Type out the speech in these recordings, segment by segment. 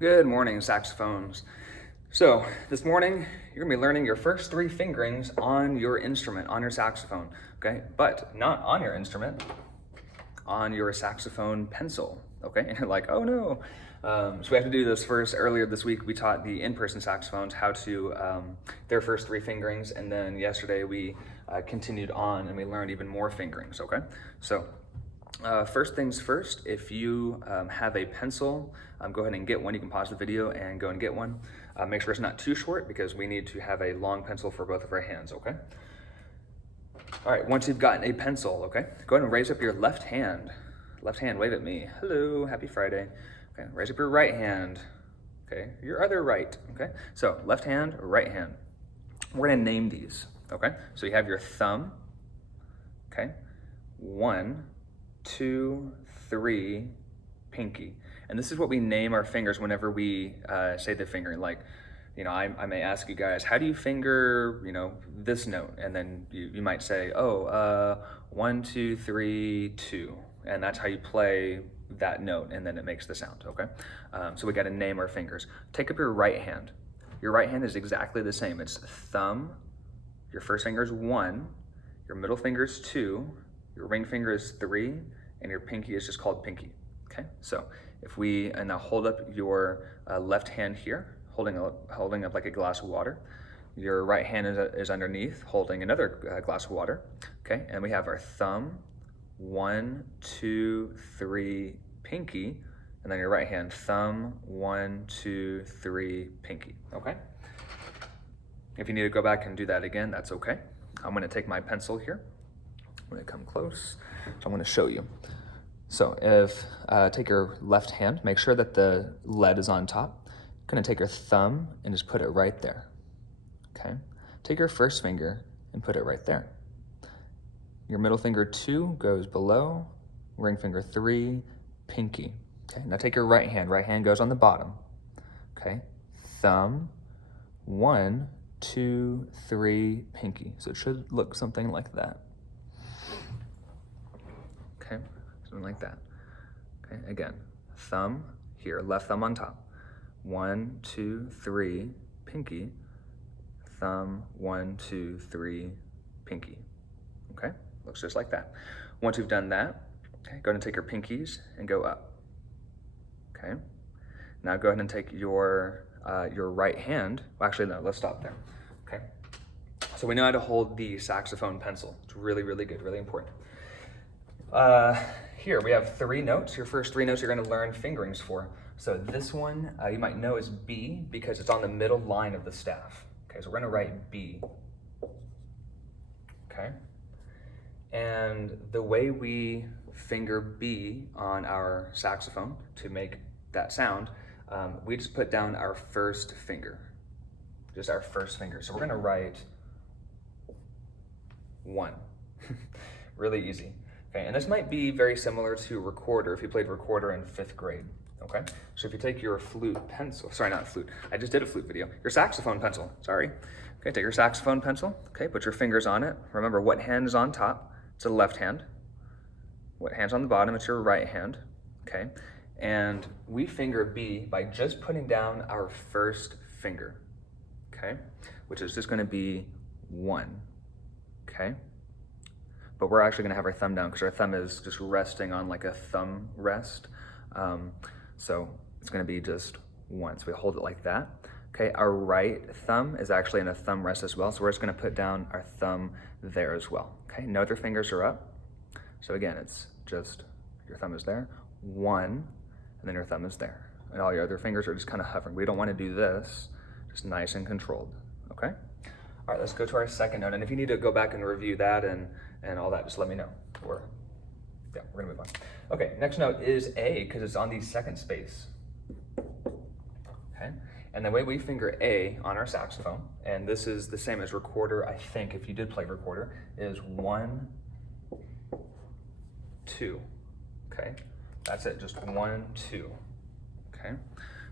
Good morning, saxophones. So, this morning, you're gonna be learning your first three fingerings on your instrument, on your saxophone, okay? But not on your instrument, on your saxophone pencil, okay? And you're like, oh no. So we have to do this first. Earlier this week, we taught the in-person saxophones how to, their first three fingerings, and then yesterday we continued on and we learned even more fingerings, okay? So, first things first, if you have a pencil, go ahead and get one. You can pause the video and go and get one. Make sure it's not too short because we need to have a long pencil for both of our hands, okay? All right, once you've gotten a pencil, okay, go ahead and raise up your left hand. Left hand, wave at me. Hello, happy Friday. Okay, raise up your right hand. Okay, your other right, okay? So left hand, right hand. We're gonna name these, okay? So you have your thumb, okay? 1, 2, 3, pinky. And this is what we name our fingers whenever we say the fingering. Like, I may ask you guys, how do you finger, this note? And then you might say, 1, 2, 3, 2. And that's how you play that note, and then it makes the sound, okay? So we gotta name our fingers. Take up your right hand. Your right hand is exactly the same. It's thumb, your first finger is 1, your middle finger is 2, your ring finger is 3, and your pinky is just called pinky, okay? So if we now hold up your left hand here, holding up like a glass of water. Your right hand is underneath, holding another glass of water, okay? And we have our thumb, 1, 2, 3, pinky, and then your right hand, thumb, 1, 2, 3, pinky, okay? If you need to go back and do that again, that's okay. I'm gonna take my pencil here. I'm gonna come close, so I'm gonna show you. So take your left hand, make sure that the lead is on top. You're gonna take your thumb and just put it right there, okay? Take your first finger and put it right there. Your middle finger 2 goes below, ring finger 3, pinky. Okay, now take your right hand goes on the bottom, okay? Thumb, 1, 2, 3, pinky. So it should look something like that. Okay, something like that. Okay, again, thumb here, left thumb on top. 1, 2, 3, pinky. Thumb, 1, 2, 3, pinky. Okay, looks just like that. Once you've done that, okay, go ahead and take your pinkies and go up. Okay, now go ahead and take your right hand. Well, actually, no, let's stop there. Okay, so we know how to hold the saxophone pencil. It's really, really good, really important. Here we have 3 notes. Your first 3 notes you're going to learn fingerings for. So this one you might know is B because it's on the middle line of the staff. Okay, so we're going to write B. Okay, and the way we finger B on our saxophone to make that sound, we just put down our first finger, just our first finger. So we're going to write 1. Really easy. Okay, and this might be very similar to recorder if you played recorder in 5th grade, okay? So if you take your flute pencil, sorry, not flute, I just did a flute video, your saxophone pencil, sorry. Okay, take your saxophone pencil, okay, put your fingers on it. Remember what hand is on top? It's the left hand. What hand's on the bottom? It's your right hand, okay? And we finger B by just putting down our first finger, okay? Which is just gonna be 1, okay? But we're actually gonna have our thumb down because our thumb is just resting on like a thumb rest. So it's gonna be just 1, so we hold it like that. Okay, our right thumb is actually in a thumb rest as well, so we're just gonna put down our thumb there as well. Okay, no other fingers are up. So again, it's just, your thumb is there, 1, and then your thumb is there. And all your other fingers are just kind of hovering. We don't wanna do this, just nice and controlled, okay? All right, let's go to our second note. And if you need to go back and review that and all that, just let me know. We're gonna move on. Okay, next note is A, because it's on the second space. Okay, and the way we finger A on our saxophone, and this is the same as recorder, I think, if you did play recorder, is 1, 2, okay? That's it, just 1, 2, okay?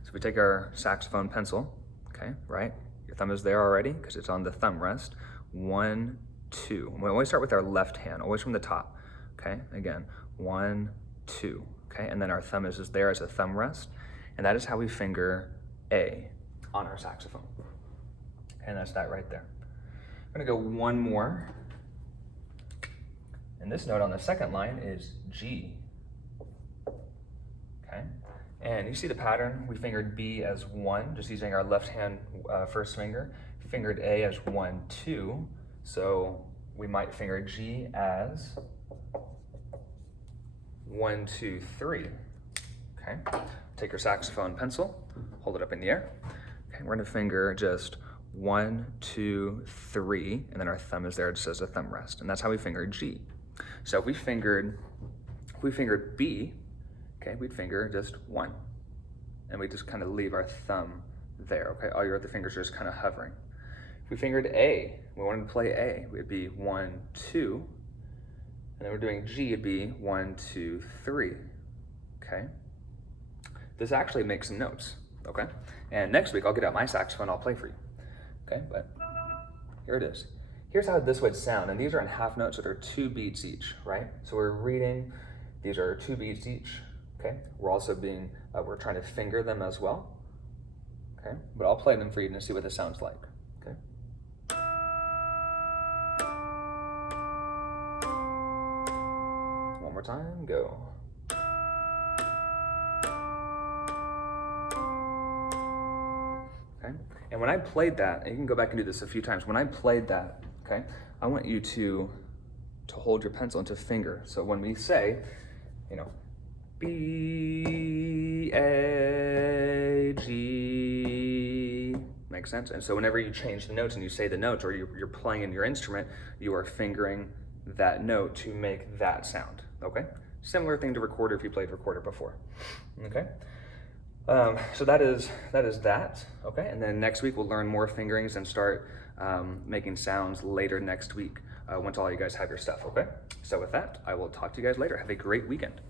So we take our saxophone pencil, okay, right? Your thumb is there already because it's on the thumb rest. 1, 2. We always start with our left hand, always from the top, okay? Again, 1, 2, okay? And then our thumb is just there as a thumb rest. And that is how we finger A on our saxophone. And that's that right there. I'm gonna go one more. And this note on the second line is G. Okay, and you see the pattern. We fingered B as 1, just using our left hand first finger. Fingered A as 1, 2. So we might finger G as 1, 2, 3. Okay, take your saxophone pencil, hold it up in the air. Okay, we're gonna finger just 1, 2, 3, and then our thumb is there just as a thumb rest, and that's how we finger G. So if we fingered B, okay, we'd finger just 1, and we just kind of leave our thumb there. Okay, all your other fingers are just kind of hovering. If we fingered A, we wanted to play A, we'd be 1, 2, and then we're doing G, it'd be 1, 2, 3. Okay, this actually makes some notes. Okay, and next week I'll get out my saxophone, I'll play for you. Okay, but here it is. Here's how this would sound, and these are in half notes that are 2 beats each, right? So we're reading, these are 2 beats each, okay? We're also we're trying to finger them as well, okay? But I'll play them for you to see what this sounds like, okay? One more time, go. Okay, and when I played that, and you can go back and do this a few times, when I played that, okay, I want you to hold your pencil and to finger. So when we say, you know, B, A, G, makes sense? And so whenever you change the notes and you say the notes, or you're playing in your instrument, you are fingering that note to make that sound, okay? Similar thing to recorder if you played recorder before, okay? So that is that, okay? And then next week we'll learn more fingerings and start making sounds later next week once all you guys have your stuff, okay? So with that, I will talk to you guys later. Have a great weekend.